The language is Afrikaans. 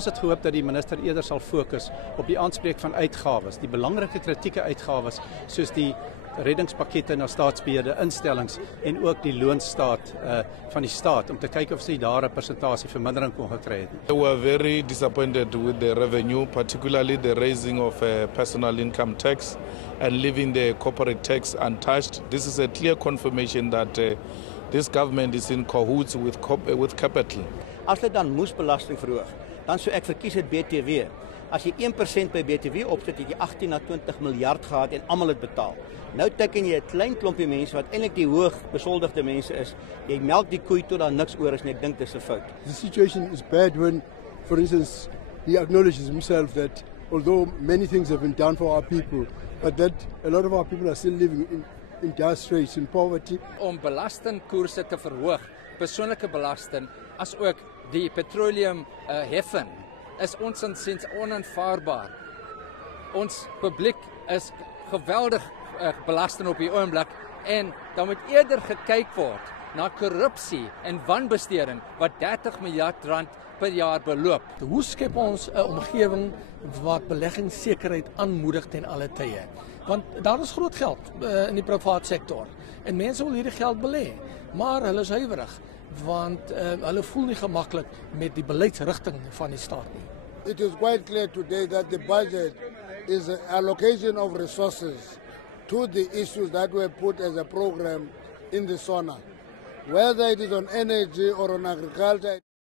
ons het gehoop dat die minister eerder sal fokus op die aanspreek van uitgawes, die belangrike kritieke uitgawes soos die reddingspakkette na staatsbeheerde instellings en ook die loonstaat van die staat om te kyk of sy daar 'n persentasie vermindering kon gekry het. We were very disappointed with the revenue, particularly the raising of personal income tax and leaving the corporate tax untouched. This is a clear confirmation that this government is in cahoots with capital. As hulle dan moes belasting verhoog, dan sou ek verkies het BTW. As jy 1% by BTW opsit, het jy 18 na 20 miljard gehad en almal het betaal. Nou teken jy 'n klein klompie mense wat eintlik die hoog besoldigde mense is. Jy melk die koei tot daar niks oor is en ek dink dis 'n fout. The situation is bad when, for instance, he acknowledges himself that although many things have been done for our people, but that a lot of our people are still living in dire straits, in poverty. Om belastingkoerse te verhoog, persoonlike belasting, as ook die petroleum heffing, is ons insiens onaanvaarbaar. Ons publiek is geweldig belasting op die oomblik en dan moet eerder gekyk word na korrupsie en wanbesteding wat 30 miljard rand per jaar beloop. Hoe skep ons 'n omgewing wat beleggingssekerheid aanmoedig ten alle tye? Want daar is groot geld in die private sektor en mense wil hierdie geld belê, maar hulle is huiwerig want hulle voel nie gemaklik met die beleidsrigting van die staat nie. It is quite clear today that the budget is an allocation of resources to the issues that were put as a program in the SONA. Whether it is on energy or on agriculture.